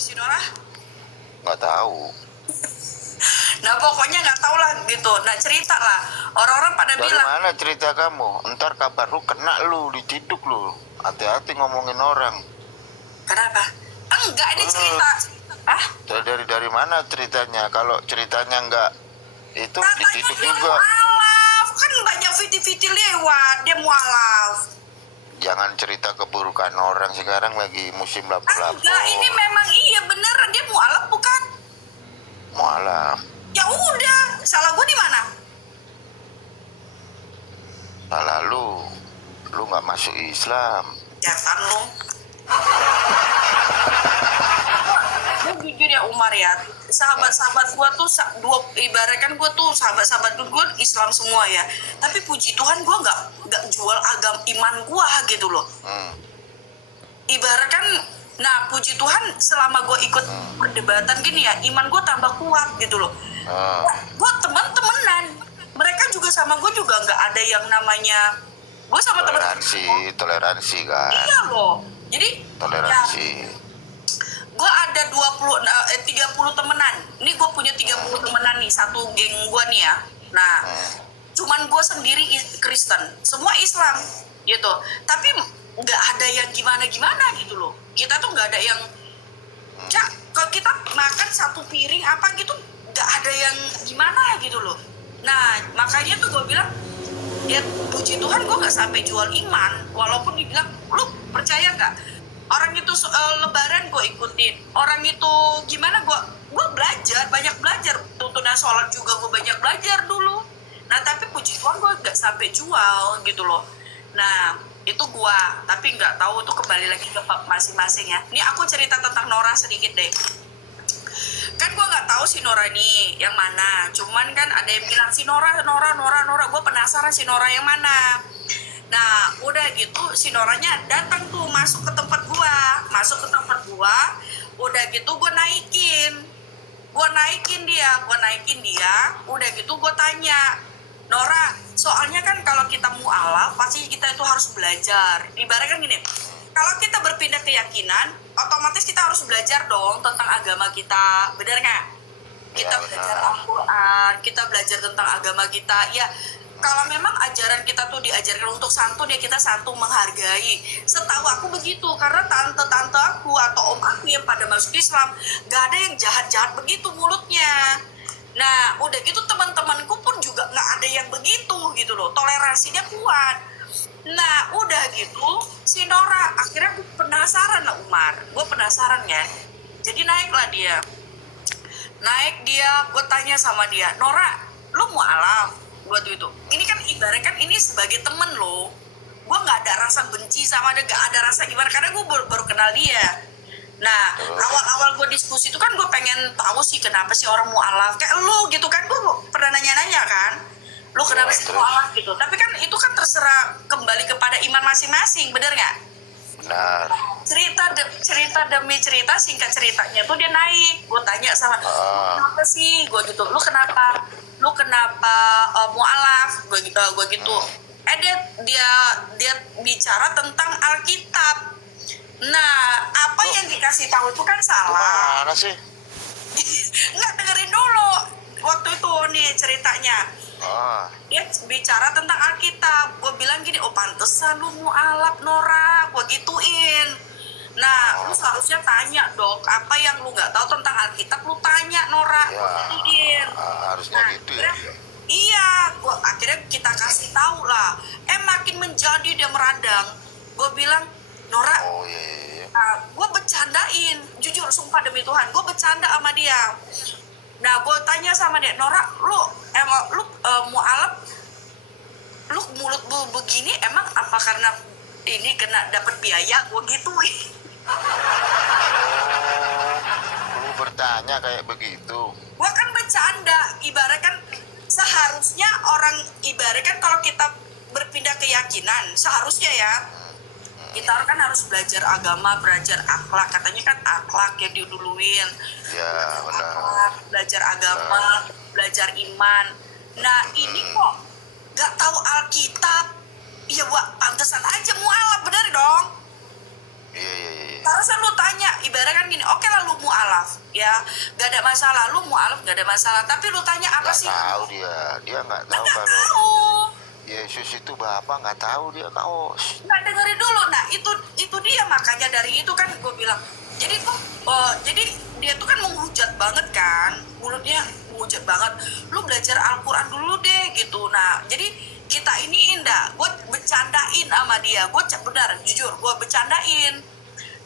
si Nora? Nggak tahu. Nah pokoknya nggak tahu lah gitu. Nah cerita lah. Orang-orang pada Dari bilang. mana cerita kamu? Ntar kabar lu kena lu, diciduk lu. Hati-hati ngomongin orang. Kenapa? Enggak, ini cerita. Ah? Dari mana ceritanya? Kalau ceritanya nggak itu Katanya diciduk dia juga. mualaf. Kan banyak viti-viti lewat. Dia mualaf. Jangan cerita keburukan orang, sekarang lagi musim lapor-lapor. Enggak, ini memang iya beneran. Dia mualaf bukan? Mualaf. Ya udah. Salah gue di mana? Salah lu nggak masuk Islam. Jatan lu. Gue jujur ya Umar ya, sahabat-sahabat gue tuh ibaratkan gue tuh sahabat-sahabat gue Islam semua ya. Tapi puji Tuhan gue nggak jual agama iman gue gitu loh. Ibaratkan, nah puji Tuhan selama gue ikut perdebatan gini ya, iman gue tambah kuat gitu loh. Gue teman-temanan, mereka juga sama gue juga nggak ada yang namanya gue sama teman-teman. Toleransi kan. Iya loh, jadi toleransi. Ya, gue ada 30 temenan. Ini gue punya 30 temenan nih, satu geng gue nih ya. Nah, cuman gue sendiri Kristen, semua Islam gitu. Tapi nggak ada yang gimana-gimana gitu loh. Kita tuh nggak ada yang, kalau kita makan satu piring apa gitu, nggak ada yang gimana gitu loh. Nah, makanya tuh gue bilang, ya puji Tuhan gue nggak sampai jual iman. Walaupun dibilang, lu percaya nggak? Orang itu lebaran gue ikutin, orang itu gimana gue banyak belajar, tuntunan sholat juga gue banyak belajar dulu. Nah tapi puji Tuhan gue nggak sampai jual gitu loh. Nah itu gue, tapi nggak tahu tuh kembali lagi ke masing-masing ya. Ini aku cerita tentang Nora sedikit deh. Kan gue nggak tahu si Nora ini yang mana, cuman kan ada yang bilang si Nora, gue penasaran si Nora yang mana. Nah udah gitu si Noranya datang tuh masuk ke tempat gua, udah gitu gue naikin dia, udah gitu gue tanya, Nora, soalnya kan kalau kita mualaf pasti kita itu harus belajar. Ibaratnya kan gini, kalau kita berpindah keyakinan otomatis kita harus belajar dong tentang agama kita, benar nggak? Kita belajar Al-Quran, kita belajar tentang agama kita ya. Kalau memang ajaran kita tuh diajarkan untuk santun ya kita santun, menghargai. Setahu aku begitu, karena tante-tante aku atau om aku yang pada masuk Islam gak ada yang jahat-jahat begitu mulutnya. Nah udah gitu teman-temanku pun juga gak ada yang begitu gitu loh, toleransinya kuat. Nah udah gitu si Nora akhirnya aku penasaran lah Umar, gue penasaran ya. Jadi naik dia, gue tanya sama dia, Nora lu mualaf? Buat itu ini kan ibaratkan ini sebagai temen lo, gue nggak ada rasa benci sama dia, nggak ada rasa gimana, karena gue baru kenal dia. Nah awal-awal gue diskusi itu kan gue pengen tahu sih kenapa sih orang mualaf kayak lo gitu kan, gue pernah nanya-nanya kan, lo kenapa sih mualaf gitu. Tapi kan itu kan terserah kembali kepada iman masing-masing, bener nggak? Benar. Cerita demi cerita, singkat ceritanya tuh dia naik, gue tanya sama kenapa sih gue gitu, lu kenapa mualaf, gue gitu. Dia bicara tentang Alkitab. Nah apa yang dikasih tahu itu kan salah. Mana sih? Nggak, dengerin dulu. Waktu itu nih ceritanya, dia bicara tentang Alkitab. Gue bilang gini, oh pantesan lu mualaf Nora, gue gituin. Nah lu seharusnya tanya dong, apa yang lu nggak tahu tentang Alkitab lu tanya Nora, gue gituin. Harusnya gitu ya. Iya, akhirnya kita kasih tahu lah. Makin menjadi dia meradang. Gue bilang, Nora, gue bercandain, jujur sumpah demi Tuhan, gue bercanda sama dia. Nah gue tanya sama dia, Nora, lu mualaf, lu mulut begini emang apa karena ini kena dapat biaya? Gue gituin. Lu bertanya kayak begitu. Gue kan bercanda, ibaratkan seharusnya orang, ibaratkan kalau kita berpindah keyakinan, seharusnya ya kita kan harus belajar agama, belajar akhlak. Katanya kan akhlak yang diduluin. Ya benar. Akhlak, belajar agama, belajar iman. Nah ini kok gak tahu Alkitab? Iya, pantesan aja mualaf, bener dong? Iya. Harusnya lu tanya, ibarat kan gini, oke lah lu mu'alaf, ya, gak ada masalah, lu mu'alaf gak ada masalah, tapi lu tanya apa Nggak sih? tahu dia nggak tahu Nggak kalau tahu, Yesus itu Bapak, nggak tahu dia kaos. nggak dengerin dulu. Nah itu dia, makanya dari itu kan gue bilang, jadi tuh, jadi dia tuh kan menghujat banget kan, mulutnya menghujat banget. Lu belajar Al-Quran dulu deh gitu. Nah jadi kita ini indah, gue bercandain sama dia, gue benar jujur gue bercandain.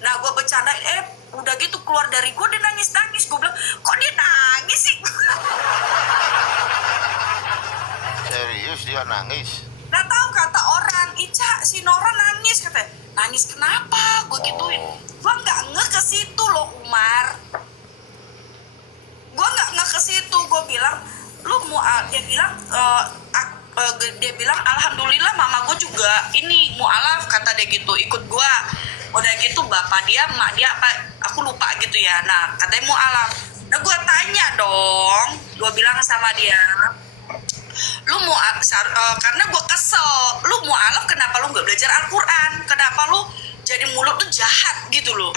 Nah gue bercandain, udah gitu keluar dari gue dia nangis. Gue bilang, kok dia nangis sih? Serius dia nangis. Nggak tahu, kata orang, Ica si Nora nangis, katanya. Nangis kenapa? Gue gituin. Gue nggak ngeh ke situ loh Umar. Gue nggak ngeh ke situ. Gue bilang, lu mau, dia bilang, dia bilang alhamdulillah mama gue juga ini mu'alaf, kata dia gitu, ikut gue. Udah gitu bapak dia, mak dia apa, aku lupa gitu ya. Nah katanya mu'alaf. Nah gue tanya dong, gue bilang sama dia, lu mau karena gue kesel, lu mu'alaf kenapa lu nggak belajar Al-Quran, kenapa lu jadi mulut lu jahat gitu loh.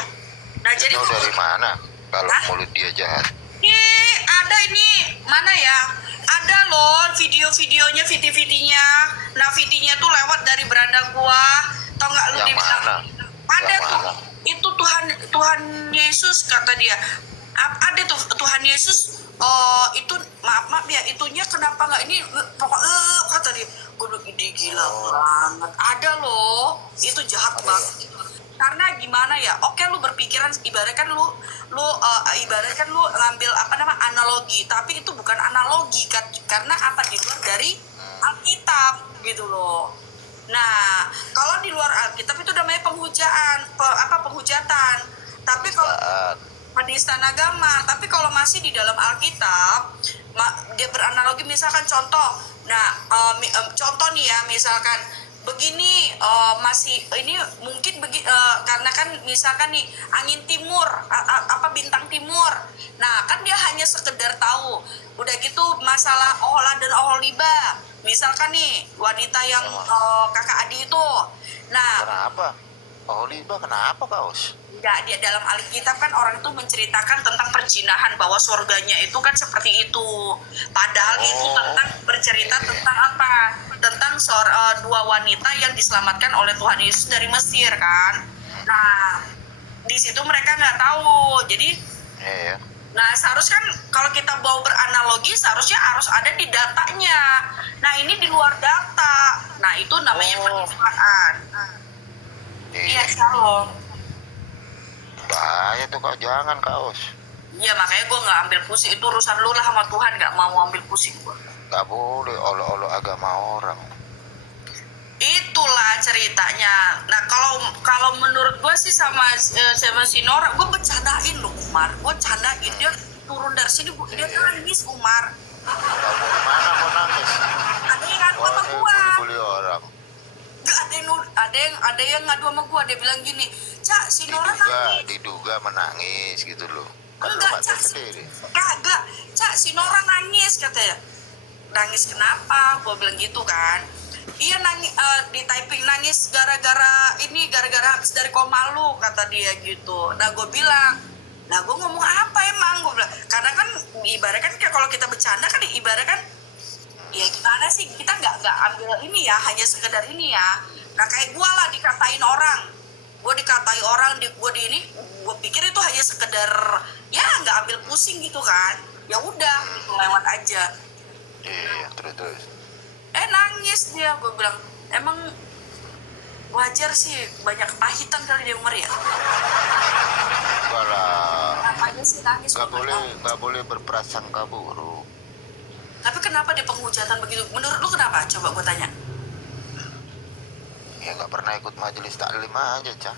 Nah jadi Tahu dari mana kalau Hah? mulut dia jahat? Nih, ada ini, mana ya? Ada loh video-videonya, VT-VT-nya. Nah, VT-nya tuh lewat dari beranda gua. Tau nggak lu Yang dibilang? mana? Ada Yang tuh. mana? Itu Tuhan Yesus, kata dia. Ada tuh Tuhan Yesus. Itu maaf ya, itunya kenapa nggak ini? Pokok kata dia. Gue bilang, ide gila banget. Ada loh. Itu jahat banget. Karena gimana ya, oke lu berpikiran ibaratkan lu ibaratkan lu ngambil analogi, tapi itu bukan analogi kan, karena apa, di luar dari Alkitab gitu loh. Nah kalau di luar Alkitab itu namanya penghujatan, tapi kalau penistaan agama. Tapi kalau masih di dalam Alkitab, dia beranalogi, misalkan contoh. Nah contoh nih ya, misalkan begini, masih ini mungkin karena kan misalkan nih angin timur, bintang timur. Nah kan dia hanya sekedar tahu. Udah gitu masalah Ohola dan Oholiba, misalkan nih wanita yang kakak Adi itu. Nah Kenapa? Oholiba kenapa kaos? enggak, dia dalam Alkitab kan orang itu menceritakan tentang perzinahan, bahwa surganya itu kan seperti itu. Padahal itu tentang bercerita tentang apa? Tentang dua wanita yang diselamatkan oleh Tuhan Yesus dari Mesir kan. Nah, di situ mereka nggak tahu. Jadi, Iya. nah seharusnya kan kalau kita mau beranalogi seharusnya harus ada di datanya. Nah ini di luar data. Nah itu namanya penistaan. Iya, Shalom. Bahaya tuh kau, jangan kaos. Iya makanya gue nggak ambil pusing, itu urusan lu lah sama Tuhan, nggak mau ambil pusing gue. Gak boleh olok-olok agama orang. Itulah ceritanya. Nah kalau menurut gue sih sama si Nora, gue bercandain loh Umar, gue candain dia turun dari sini, dia nangis Umar. Kamu gimana mau nangis? Ada yang ngadu sama gue, Bully-bully orang. nggak ada yang ngadu sama gue, dia bilang gini, Cak si Nora nangis. Diduga menangis gitu loh. Kan lu Enggak, nggak Cak, tahu sendiri. kagak, Cak si Nora nangis katanya. Nangis kenapa? Gue bilang gitu kan. Iya nangis, di typing nangis gara-gara habis dari koma lu, kata dia gitu. Nah gue bilang, nah gue ngomong apa emang, gue bilang, karena kan ibaratkan kayak kalau kita bercanda kan ibaratkan, ya gimana sih, kita nggak ambil ini ya, hanya sekedar ini ya. Nah kayak gue lah dikatain orang, gue pikir itu hanya sekedar ya nggak ambil pusing gitu kan, ya udah gitu, lewat aja. Iya, terus. Nangis dia, gue bilang emang wajar sih, banyak kepahitan kali dia Umar ya. Enggak lah. Kenapa sih nangis? Nggak boleh berprasangka buruk. Tapi kenapa dia penghujatan begitu? Menurut lu kenapa? Coba gue tanya. Ya nggak pernah ikut majelis taklim aja, Cah.